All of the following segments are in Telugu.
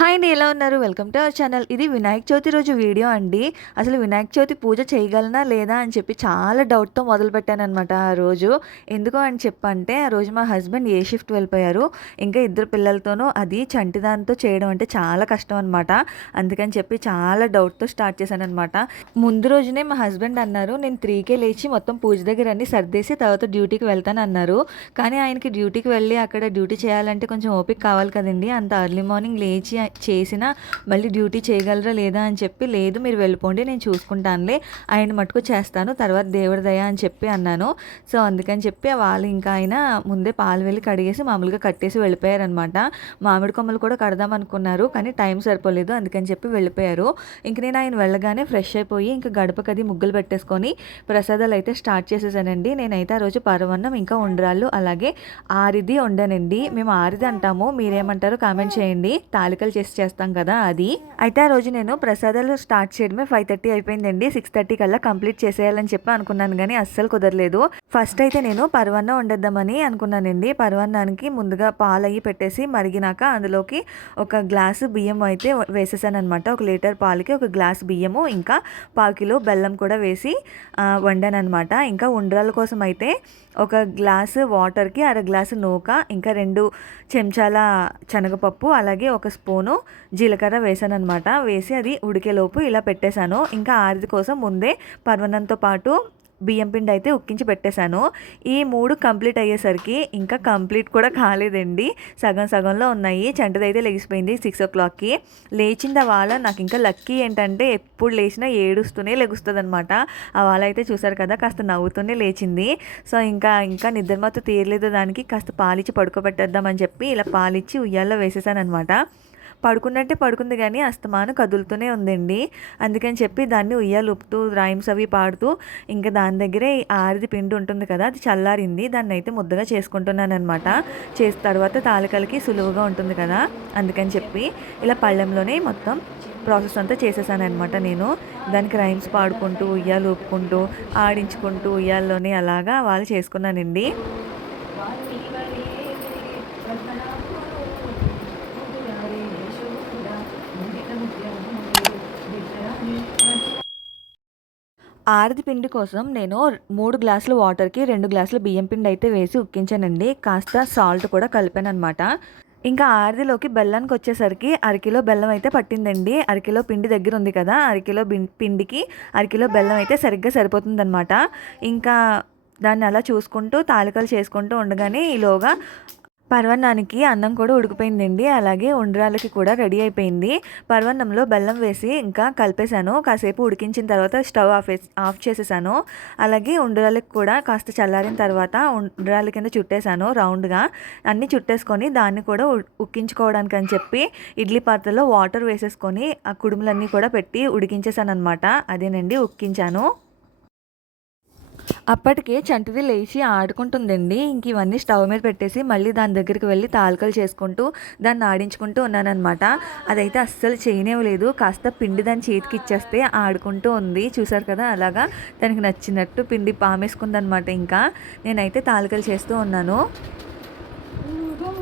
హాయ్ అండి ఎలా ఉన్నారు? Welcome to our channel. ఇది వినాయక చవితి రోజు వీడియో అండి. అసలు వినాయక చవితి పూజ చేయగలనా లేదా అని చెప్పి చాలా డౌట్తో మొదలుపెట్టాను అనమాట ఆ రోజు. ఎందుకు అని చెప్పంటే ఆ రోజు మా హస్బెండ్ ఏ షిఫ్ట్ వెళ్ళిపోయారు. ఇంకా ఇద్దరు పిల్లలతోనూ అది చంటిదాంతో చేయడం అంటే చాలా కష్టం అనమాట అందుకని చెప్పి చాలా డౌట్తో స్టార్ట్ చేశాను అనమాట ముందు రోజునే మా హస్బెండ్ అన్నారు నేను త్రీకే లేచి మొత్తం పూజ దగ్గర అన్ని సర్దేసి తర్వాత డ్యూటీకి వెళ్తాను అన్నారు. కానీ ఆయనకి డ్యూటీకి వెళ్ళి అక్కడ డ్యూటీ చేయాలంటే కొంచెం ఓపిక కావాలి కదండి. అంత అర్లీ మార్నింగ్ లేచి చేసినా మళ్ళీ డ్యూటీ చేయగలరా లేదా అని చెప్పి లేదు మీరు వెళ్ళిపోండి నేను చూసుకుంటానులే ఆయన మటుకు చేస్తాను తర్వాత దేవుడి దయ అని చెప్పి అన్నాను. సో అందుకని చెప్పి వాళ్ళు ఇంకా ఆయన ముందే పాలు వెళ్ళి కడిగేసి మామూలుగా కట్టేసి వెళ్ళిపోయారనమాట మామిడి కొమ్మలు కూడా కడదాం అనుకున్నారు కానీ టైం సరిపోలేదు అందుకని చెప్పి వెళ్ళిపోయారు. ఇంక నేను ఆయన వెళ్ళగానే ఫ్రెష్ అయిపోయి ఇంకా గడపకది ముగ్గులు పెట్టేసుకొని ప్రసాదాలు అయితే స్టార్ట్ చేసేసానండి. నేనైతే ఆ రోజు పరవన్నం ఇంకా ఉండరాళ్ళు అలాగే ఆరిది వండానండి. మేము ఆరిది అంటాము మీరేమంటారో కామెంట్ చేయండి. తాలికలు చేసి చేస్తాం కదా అది. అయితే ఆ రోజు నేను ప్రసాదాలు స్టార్ట్ చేయడమే ఫైవ్ థర్టీ అయిపోయిందండి. సిక్స్ థర్టీ కల్లా కంప్లీట్ చేసేయాలని చెప్పి అనుకున్నాను కానీ అస్సలు కుదరలేదు. ఫస్ట్ అయితే నేను పర్వన్నం వండేద్దామని అనుకున్నానండి. పరవన్నానికి ముందుగా పాలు అయ్యి పెట్టేసి మరిగినాక అందులోకి ఒక గ్లాసు బియ్యం అయితే వేసేసాను అనమాట ఒక లీటర్ పాలకి ఒక గ్లాస్ బియ్యము ఇంకా పావు కిలో బెల్లం కూడా వేసి వండాను అనమాట ఇంకా ఉండ్రాల కోసం అయితే ఒక గ్లాసు వాటర్కి అర గ్లాసు నూక ఇంకా రెండు చెంచాల శనగపప్పు అలాగే ఒక స్పూన్ జీలకర్ర వేసాను అనమాట వేసి అది ఉడికేలోపు ఇలా పెట్టేశాను. ఇంకా ఆరిది కోసం ముందే పర్వణంతో పాటు బియ్యం పిండి అయితే ఉక్కించి పెట్టేశాను. ఈ మూడు కంప్లీట్ అయ్యేసరికి ఇంకా కంప్లీట్ కూడా కాలేదండి. సగం సగంలో ఉన్నాయి. చెంటదైతే లెగిసిపోయింది సిక్స్ ఓ క్లాక్కి. లేచింది వాళ్ళ నాకు ఇంకా లక్కీ ఏంటంటే ఎప్పుడు లేచినా ఏడుస్తూనే లెగుస్తుంది అనమాట ఆ వాళ్ళ అయితే చూసారు కదా కాస్త నవ్వుతూనే లేచింది. సో ఇంకా ఇంకా నిద్ర మాత్రం తీరలేదు దానికి. కాస్త పాలిచ్చి పడుకోబెట్టేద్దామని చెప్పి ఇలా పాలిచ్చి ఉయ్యాల్లో వేసేసాను అనమాట పడుకున్నట్టే పడుకుంది కానీ అస్తమానం కదులుతూనే ఉందండి. అందుకని చెప్పి దాన్ని ఉయ్యాలు ఉప్పుతూ రైమ్స్ అవి పాడుతూ ఇంకా దాని దగ్గరే ఆరిది పిండి ఉంటుంది కదా అది చల్లారింది. దాన్ని అయితే ముద్దగా చేసుకుంటున్నాను అనమాట చేసిన తర్వాత తాలికలకి సులువుగా ఉంటుంది కదా అందుకని చెప్పి ఇలా పళ్ళెంలోనే మొత్తం ప్రాసెస్ అంతా చేసేసాను అనమాట నేను. దానికి రైమ్స్ పాడుకుంటూ ఉయ్యాలు ఊపుకుంటూ ఆడించుకుంటూ ఉయ్యాల్లోనే అలాగా వాళ్ళు చేసుకున్నానండి. ఆరిది పిండి కోసం నేను మూడు గ్లాసులు వాటర్కి రెండు గ్లాసులు బియ్యం పిండి అయితే వేసి ఉక్కించానండి. కాస్త సాల్ట్ కూడా కలిపాను అనమాట ఇంకా ఆరిదిలోకి బెల్లానికి వచ్చేసరికి అరకిలో బెల్లం అయితే పట్టిందండి. అరకిలో పిండి దగ్గర ఉంది కదా అరకిలో పిండికి అరకిలో బెల్లం అయితే సరిగ్గా సరిపోతుందన్నమాట. ఇంకా దాన్ని అలా చూసుకుంటూ తాలికలు చేసుకుంటూ ఉండగానే ఈలోగా పర్వన్నానికి అన్నం కూడా ఉడికిపోయిందండి. అలాగే ఉండ్రాలకి కూడా రెడీ అయిపోయింది. పర్వన్నంలో బెల్లం వేసి ఇంకా కలిపేశాను. కాసేపు ఉడికించిన తర్వాత స్టవ్ ఆఫ్ ఆఫ్ చేసేసాను. అలాగే ఉండ్రాలకి కూడా కాస్త చల్లారిన తర్వాత ఉండ్రాల కింద చుట్టేశాను రౌండ్గా. అన్నీ చుట్టేసుకొని దాన్ని కూడా ఉక్కించుకోవడానికి అని చెప్పి ఇడ్లీ పాత్రలో వాటర్ వేసేసుకొని ఆ కుడుములన్నీ కూడా పెట్టి ఉడికించేసాను అనమాట అదేనండి ఉక్కించాను. అప్పటికే చంటిది లేచి ఆడుకుంటుందండి. ఇంక ఇవన్నీ స్టవ్ మీద పెట్టేసి మళ్ళీ దాని దగ్గరికి వెళ్ళి తాలకలు చేసుకుంటూ దాన్ని ఆడించుకుంటూ ఉన్నానమాట అదైతే అస్సలు చేయనేవలేదు కాస్త పిండి దాని చేతికి ఇచ్చేస్తే ఆడుకుంటూ ఉంది. చూసారు కదా అలాగా దానికి నచ్చినట్టు పిండి పామేసుకుందనమాట ఇంకా. నేనైతే తాలకలు చేస్తూ ఉన్నాను.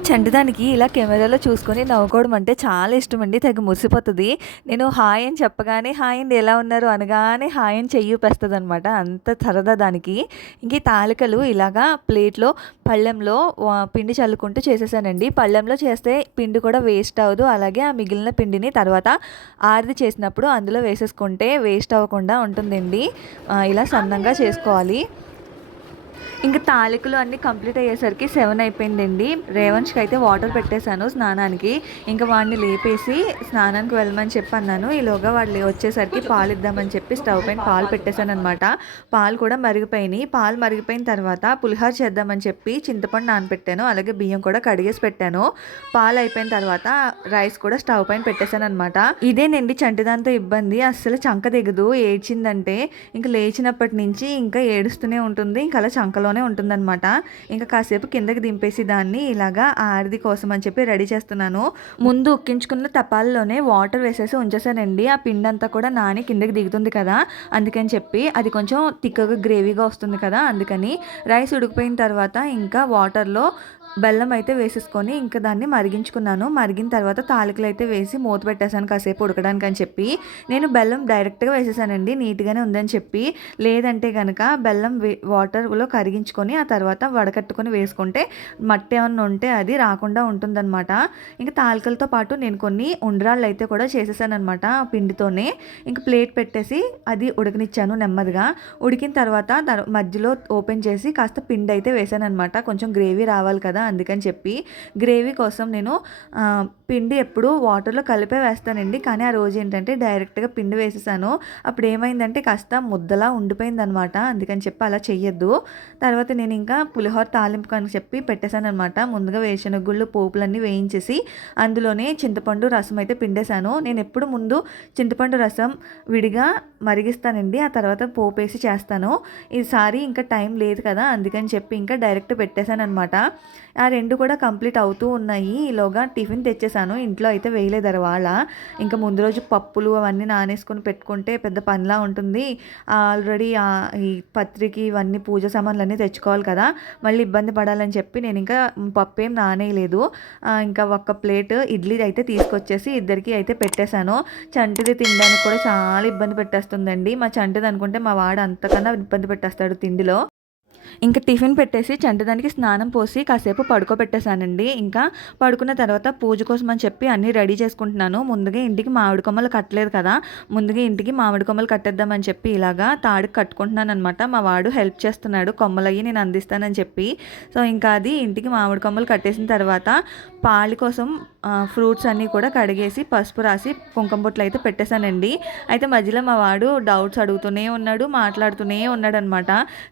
చండదానికి ఇలా కెమెరాలో చూసుకొని నవ్వుకోవడం అంటే చాలా ఇష్టం అండి తెగ మురిసిపోతుంది. నేను హాయ్ అని చెప్పగానే హాయ్ అండి ఎలా ఉన్నారు? అనగానే హాయ్ అని చెయ్యి పెస్తుంది అనమాట అంత సరదా దానికి. ఇంక తాలికలు ఇలాగా ప్లేట్లో పళ్ళెంలో పిండి చల్లుకుంటూ చేసేసానండి. పళ్ళెంలో చేస్తే పిండి కూడా వేస్ట్ అవ్వదు. అలాగే ఆ మిగిలిన పిండిని తర్వాత ఆరిది చేసినప్పుడు అందులో వేసేసుకుంటే వేస్ట్ అవ్వకుండా ఉంటుందండి. ఇలా సన్నంగా చేసుకోవాలి. ఇంకా తాలికలు అన్నీ కంప్లీట్ అయ్యేసరికి సెవెన్ అయిపోయిందండి. రేవంష్కి అయితే వాటర్ పెట్టేశాను స్నానానికి. ఇంకా వాడిని లేపేసి స్నానానికి వెళ్ళమని చెప్పి అన్నాను. ఈలోగా వాళ్ళు వచ్చేసరికి పాలు ఇద్దామని చెప్పి స్టవ్ పైన పాలు పెట్టేశాను అనమాట పాలు కూడా మరిగిపోయినాయి. పాలు మరిగిపోయిన తర్వాత పులిహోర చేద్దామని చెప్పి చింతపండు నానపెట్టాను. అలాగే బియ్యం కూడా కడిగేసి పెట్టాను. పాలు అయిపోయిన తర్వాత రైస్ కూడా స్టవ్ పైన పెట్టేశాను అనమాట ఇదేనండి చంటిదాంతో ఇబ్బంది. అస్సలు చంక దిగదు ఏడ్చిందంటే ఇంకా లేచినప్పటి నుంచి ఇంకా ఏడుస్తూనే ఉంటుంది. ఇంకా అలా చంకలో అందులోనే ఉంటుందన్నమాట. ఇంకా కాసేపు కిందకి దింపేసి దాన్ని ఇలాగా ఆరిది కోసం అని చెప్పి రెడీ చేస్తున్నాను. ముందు ఉక్కించుకున్న తపాల్లోనే వాటర్ వేసేసి ఉంచేసానండి. ఆ పిండి అంతా కూడా నాని కిందకి దిగుతుంది కదా అందుకని చెప్పి అది కొంచెం తిక్కగా గ్రేవీగా వస్తుంది కదా అందుకని రైస్ ఉడికిపోయిన తర్వాత ఇంకా వాటర్లో బెల్లం అయితే వేసేసుకొని ఇంకా దాన్ని మరిగించుకున్నాను. మరిగిన తర్వాత తాలికలు అయితే వేసి మూత పెట్టేశాను కాసేపు ఉడకడానికి అని చెప్పి. నేను బెల్లం డైరెక్ట్గా వేసేసానండి నీట్గానే ఉందని చెప్పి. లేదంటే కనుక బెల్లం వాటర్లో కరిగించుకొని ఆ తర్వాత వడకట్టుకొని వేసుకుంటే మట్టి ఏమన్నా ఉంటే అది రాకుండా ఉంటుందన్నమాట. ఇంకా తాలికలతో పాటు నేను కొన్ని ఉండ్రాళ్ళు అయితే కూడా చేసేసానమాట పిండితోనే. ఇంక ప్లేట్ పెట్టేసి అది ఉడకనిచ్చాను నెమ్మదిగా. ఉడికిన తర్వాత మధ్యలో ఓపెన్ చేసి కాస్త పిండి అయితే వేసాను అనమాట కొంచెం గ్రేవీ రావాలి కదా అందుకని చెప్పి గ్రేవీ కోసం నేను పిండి ఎప్పుడు వాటర్లో కలిపే వేస్తానండి. కానీ ఆ రోజు ఏంటంటే డైరెక్ట్గా పిండి వేసేసాను. అప్పుడు ఏమైందంటే కాస్త ముద్దలా ఉండిపోయింది అనమాట అందుకని చెప్పి అలా చెయ్యొద్దు. తర్వాత నేను ఇంకా పులిహోర తాలింపు అని చెప్పి పెట్టేశాను అనమాట ముందుగా వేసిన గుళ్ళు పోపులన్నీ వేయించేసి అందులోనే చింతపండు రసం అయితే పిండేశాను. నేను ఎప్పుడు ముందు చింతపండు రసం విడిగా మరిగిస్తానండి. ఆ తర్వాత పోపు వేసి చేస్తాను. ఈసారి ఇంకా టైం లేదు కదా అందుకని చెప్పి ఇంకా డైరెక్ట్ పెట్టేశాను అనమాట ఆ రెండు కూడా కంప్లీట్ అవుతూ ఉన్నాయి. ఈలోగా టిఫిన్ తెచ్చేసాను. ఇంట్లో అయితే వేయలేదు వాళ్ళ. ఇంకా ముందు రోజు పప్పులు అవన్నీ నానేసుకొని పెట్టుకుంటే పెద్ద పనిలా ఉంటుంది. ఆల్రెడీ ఈ పత్రికి ఇవన్నీ పూజ సామాన్లు అన్నీ తెచ్చుకోవాలి కదా. మళ్ళీ ఇబ్బంది పడాలని చెప్పి నేను ఇంకా పప్పు ఏం నానేయలేదు ఇంకా ఒక ప్లేట్ ఇడ్లీ అయితే తీసుకొచ్చేసి ఇద్దరికి అయితే పెట్టేశాను. చంటిది తినడానికి కూడా చాలా ఇబ్బంది పెట్టేస్తుందండి. మా చంటిది అనుకుంటే మా వాడు అంతకన్నా ఇబ్బంది పెట్టేస్తాడు తిండిలో. ఇంకా టిఫిన్ పెట్టేసి చంటదానికి స్నానం పోసి కాసేపు పడుకోబెట్టేశానండి. ఇంకా పడుకున్న తర్వాత పూజ కోసం అని చెప్పి అన్నీ రెడీ చేసుకుంటున్నాను. ముందుగా ఇంటికి మామిడి కొమ్మలు కట్టలేదు కదా. ముందుగా ఇంటికి మామిడి కొమ్మలు కట్టేద్దామని చెప్పి ఇలాగా తాడుకి కట్టుకుంటున్నాను అనమాట మా వాడు హెల్ప్ చేస్తున్నాడు. కొమ్మలయ్యి నేను అందిస్తానని చెప్పి. సో ఇంకా అది ఇంటికి మామిడి కొమ్మలు కట్టేసిన తర్వాత పాలు కోసం ఫ్రూట్స్ అన్నీ కూడా కడిగేసి పసుపు రాసి కుంకుమ బొట్లు అయితే పెట్టేశానండి. అయితే మధ్యలో మా వాడు డౌట్స్ అడుగుతూనే ఉన్నాడు మాట్లాడుతూనే ఉన్నాడు అనమాట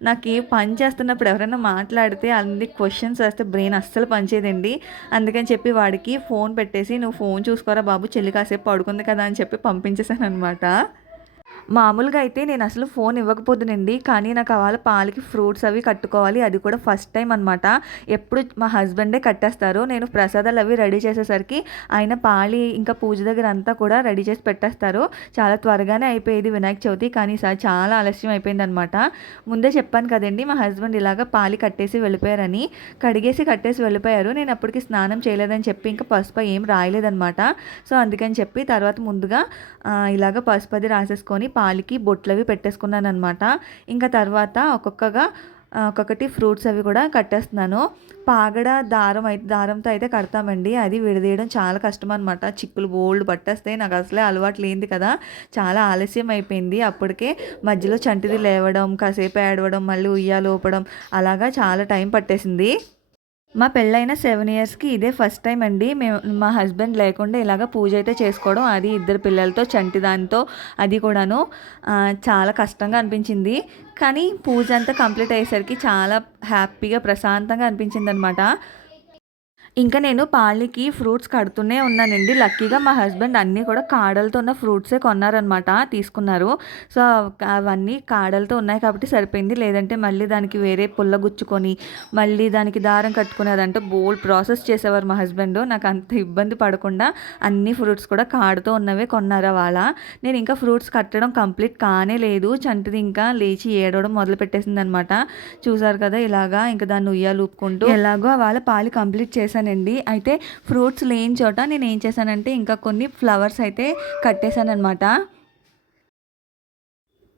నాకు పని చేస్తున్నప్పుడు ఎవరైనా మాట్లాడితే అన్ని క్వశ్చన్స్ వేస్తే బ్రెయిన్ అస్సలు పనిచేయదండి. అందుకని చెప్పి వాడికి ఫోన్ పెట్టేసి నువ్వు ఫోన్ చూసుకోరా బాబు చెల్లి కాసేపు పడుకుంది కదా అని చెప్పి పంపించేశాను అనమాట మామూలుగా అయితే నేను అసలు ఫోన్ ఇవ్వకపోతునండి కానీ నాకు అవాళ పాలకి ఫ్రూట్స్ అవి కట్టుకోవాలి అది కూడా ఫస్ట్ టైం అనమాట ఎప్పుడు మా హస్బెండే కట్టేస్తారు నేను ప్రసాదాలు అవి రెడీ చేసేసరికి ఆయన పాలి ఇంకా పూజ దగ్గర అంతా కూడా రెడీ చేసి పెట్టేస్తారు. చాలా త్వరగానే అయిపోయేది వినాయక చవితి కానీ సార్ చాలా ఆలస్యం అయిపోయింది అనమాట ముందే చెప్పాను కదండి మా హస్బెండ్ ఇలాగ పాలి కట్టేసి వెళ్ళిపోయారని. కడిగేసి కట్టేసి వెళ్ళిపోయారు. నేను అప్పటికి స్నానం చేయలేదని చెప్పి ఇంకా పసుపు ఏం రాయలేదనమాట సో అందుకని చెప్పి తర్వాత ముందుగా ఇలాగ పసుపు అది రాసేసుకొని పాలకి బొట్లవి పెట్టేసుకున్నాను అనమాట ఇంకా తర్వాత ఒక్కొక్కగా ఒక్కొక్కటి ఫ్రూట్స్ అవి కూడా కట్టేస్తున్నాను. పాగడ దారం అయితే దారంతో అయితే కడతామండి. అది విడదీయడం చాలా కష్టం అనమాట చిక్కులు బోల్డ్ పట్టేస్తే నాకు అసలే అలవాటు లేనిది కదా. చాలా ఆలస్యం అయిపోయింది. అప్పటికే మధ్యలో చంటిది లేవడం కాసేపు ఏడవడం మళ్ళీ ఉయ్యాలోపడం అలాగా చాలా టైం పట్టేసింది. మా పెళ్ళైన సెవెన్ ఇయర్స్కి ఇదే ఫస్ట్ టైం అండి. మేము మా హస్బెండ్ లేకుండా ఇలాగ పూజ అయితే చేసుకోవడం. అది ఇద్దరు పిల్లలతో చంటి దానితో అది కూడాను చాలా కష్టంగా అనిపించింది. కానీ పూజ అంతా కంప్లీట్ అయ్యేసరికి చాలా హ్యాపీగా ప్రశాంతంగా అనిపించింది అనమాట ఇంకా నేను పాలకి ఫ్రూట్స్ కడుతూనే ఉన్నానండి. లక్కీగా మా హస్బెండ్ అన్నీ కూడా కాడలతో ఉన్న ఫ్రూట్సే కొన్నారనమాట తీసుకున్నారు. సో అవన్నీ కాడలతో ఉన్నాయి కాబట్టి సరిపోయింది. లేదంటే మళ్ళీ దానికి వేరే పుల్ల గుచ్చుకొని మళ్ళీ దానికి దారం కట్టుకుని అదంటే బోల్డ్ ప్రాసెస్ చేసేవారు మా హస్బెండ్. నాకు అంత ఇబ్బంది పడకుండా అన్ని ఫ్రూట్స్ కూడా కాడతో ఉన్నవే కొన్నారా వాళ్ళ నేను ఇంకా ఫ్రూట్స్ కట్టడం కంప్లీట్ కానే లేదు. చంటిది ఇంకా లేచి ఏడవడం మొదలు పెట్టేసింది అనమాట చూసారు కదా ఇలాగా ఇంకా దాన్ని ఉయ్యాలు ఊపుకుంటూ ఎలాగో వాళ్ళ పాలు కంప్లీట్ చేశాను. చేశానండి. అయితే ఫ్రూట్స్ లేని చోట నేను ఏం చేశానంటే ఇంకా కొన్ని ఫ్లవర్స్ అయితే కట్టేశానమాట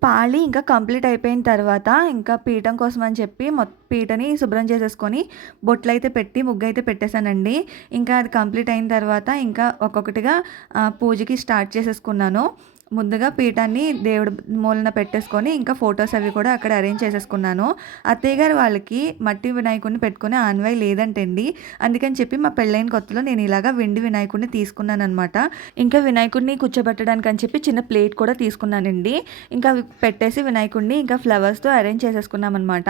పాలి ఇంకా కంప్లీట్ అయిపోయిన తర్వాత ఇంకా పీఠం కోసం అని చెప్పి మొత్తం పీటని శుభ్రం చేసేసుకొని బొట్లు అయితే పెట్టి ముగ్గు అయితే పెట్టేశానండి. ఇంకా అది కంప్లీట్ అయిన తర్వాత ఇంకా ఒక్కొక్కటిగా పూజకి స్టార్ట్ చేసేసుకున్నాను. ముందుగా పీఠాన్ని దేవుడు మూలన పెట్టేసుకొని ఇంకా ఫొటోస్ అవి కూడా అక్కడ అరేంజ్ చేసేసుకున్నాను. అత్తయ్య గారు వాళ్ళకి మట్టి వినాయకుడిని పెట్టుకునే ఆన్వై లేదంటండి. అందుకని చెప్పి మా పెళ్ళైన కొత్తలో నేను ఇలాగా వెండి వినాయకుడిని తీసుకున్నాను అనమాట ఇంకా వినాయకుడిని కూర్చోబెట్టడానికి అని చెప్పి చిన్న ప్లేట్ కూడా తీసుకున్నానండి. ఇంకా పెట్టేసి వినాయకుడిని ఇంకా ఫ్లవర్స్తో అరేంజ్ చేసేసుకున్నాం అనమాట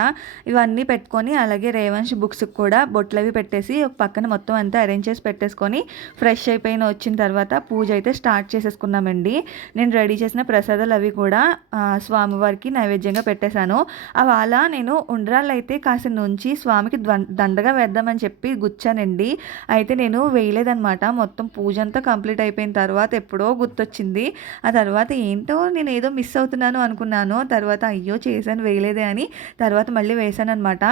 ఇవన్నీ పెట్టుకొని అలాగే రేవంశ్ బుక్స్ కూడా బొట్లు అవి పెట్టేసి ఒక పక్కన మొత్తం అంతా అరేంజ్ చేసి పెట్టేసుకొని ఫ్రెష్ అయిపోయిన వచ్చిన తర్వాత పూజ అయితే స్టార్ట్ చేసేసుకున్నామండి. నేను నేను రెడీ చేసిన ప్రసాదాలు అవి కూడా స్వామివారికి నైవేద్యంగా పెట్టేశాను. అవాళ నేను ఉండ్రాళ్ళు అయితే కాసిన నుంచి స్వామికి దండగా వేద్దామని చెప్పి గుచ్చానండి. అయితే నేను వేయలేదనమాట మొత్తం పూజ అంతా కంప్లీట్ అయిపోయిన తర్వాత ఎప్పుడో గుర్తొచ్చింది. ఆ తర్వాత ఏంటో నేను ఏదో మిస్ అవుతున్నాను అనుకున్నాను. తర్వాత అయ్యో చేశాను వేయలేదే అని తర్వాత మళ్ళీ వేశాను అనమాట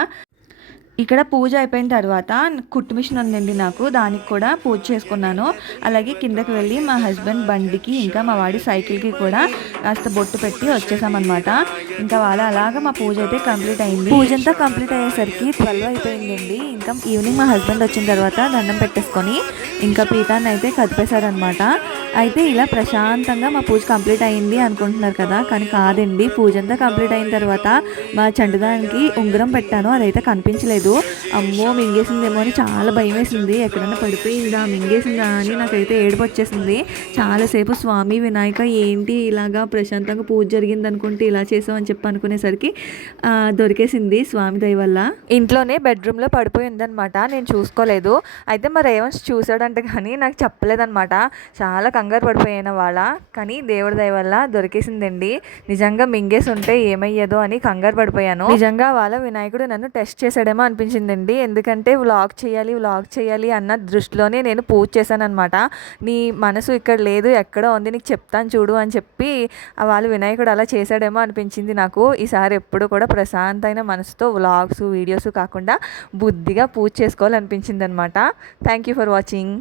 ఇక్కడ పూజ అయిపోయిన తర్వాత కుట్టు మిషన్ ఉందండి నాకు. దానికి కూడా పూజ చేసుకున్నాను. అలాగే కిందకి వెళ్ళి మా హస్బెండ్ బండికి ఇంకా మా వాడి సైకిల్కి కూడా కాస్త బొట్టు పెట్టి వచ్చేసామన్నమాట. ఇంకా వాళ్ళ అలాగా మా పూజ అయితే కంప్లీట్ అయింది. పూజ అంతా కంప్లీట్ అయ్యేసరికి ట్వెల్వ్ అయిపోయిందండి. ఇంకా ఈవినింగ్ మా హస్బెండ్ వచ్చిన తర్వాత దండం పెట్టేసుకొని ఇంకా పీఠాన్ని అయితే కదిపేశారనమాట అయితే ఇలా ప్రశాంతంగా మా పూజ కంప్లీట్ అయింది అనుకుంటున్నారు కదా. కానీ కాదండి పూజ అంతా కంప్లీట్ అయిన తర్వాత మా చండుదానికి ఉంగరం పెట్టాను. అదైతే కనిపించలేదు. అమ్మో మింగేసిందేమో అని చాలా భయం వేసింది ఎక్కడన్నా పడిపోయిందా? మింగేసిందా అని నాకైతే ఏడుపు వచ్చేసింది చాలాసేపు స్వామి వినాయక ఏంటి ఇలాగా ప్రశాంతంగా పూజ జరిగింది అనుకుంటే ఇలా చేసాం అని చెప్పి అనుకునేసరికి దొరికేసింది స్వామి దయ వల్ల. ఇంట్లోనే బెడ్రూమ్లో పడిపోయి ఉందనమాట నేను చూసుకోలేదు. అయితే మా రేవంశ్ చూసాడంటే కానీ నాకు చెప్పలేదన్నమాట. చాలా కంగారు పడిపోయాను వాళ్ళ కానీ దేవుడి దయ వల్ల దొరికేసిందండి. నిజంగా మింగేసి ఉంటే ఏమయ్యేదో అని కంగారు పడిపోయాను. నిజంగా వాళ్ళ వినాయకుడు నన్ను టెస్ట్ చేశాడేమో అనిపించిందండి. ఎందుకంటే వ్లాగ్ చేయాలి వ్లాగ్ చేయాలి అన్న దృష్టిలోనే నేను పూజ చేశాను అనమాట నీ మనసు ఇక్కడ లేదు ఎక్కడో ఉంది నీకు చెప్తాను చూడు అని చెప్పి వాళ్ళు వినాయకుడు అలా చేశాడేమో అనిపించింది నాకు. ఈసారి ఎప్పుడు కూడా ప్రశాంతమైన మనసుతో వ్లాగ్స్ వీడియోస్ కాకుండా బుద్ధిగా పూజ చేసుకోవాలనిపించింది అనమాట థ్యాంక్ యూ ఫర్ వాచింగ్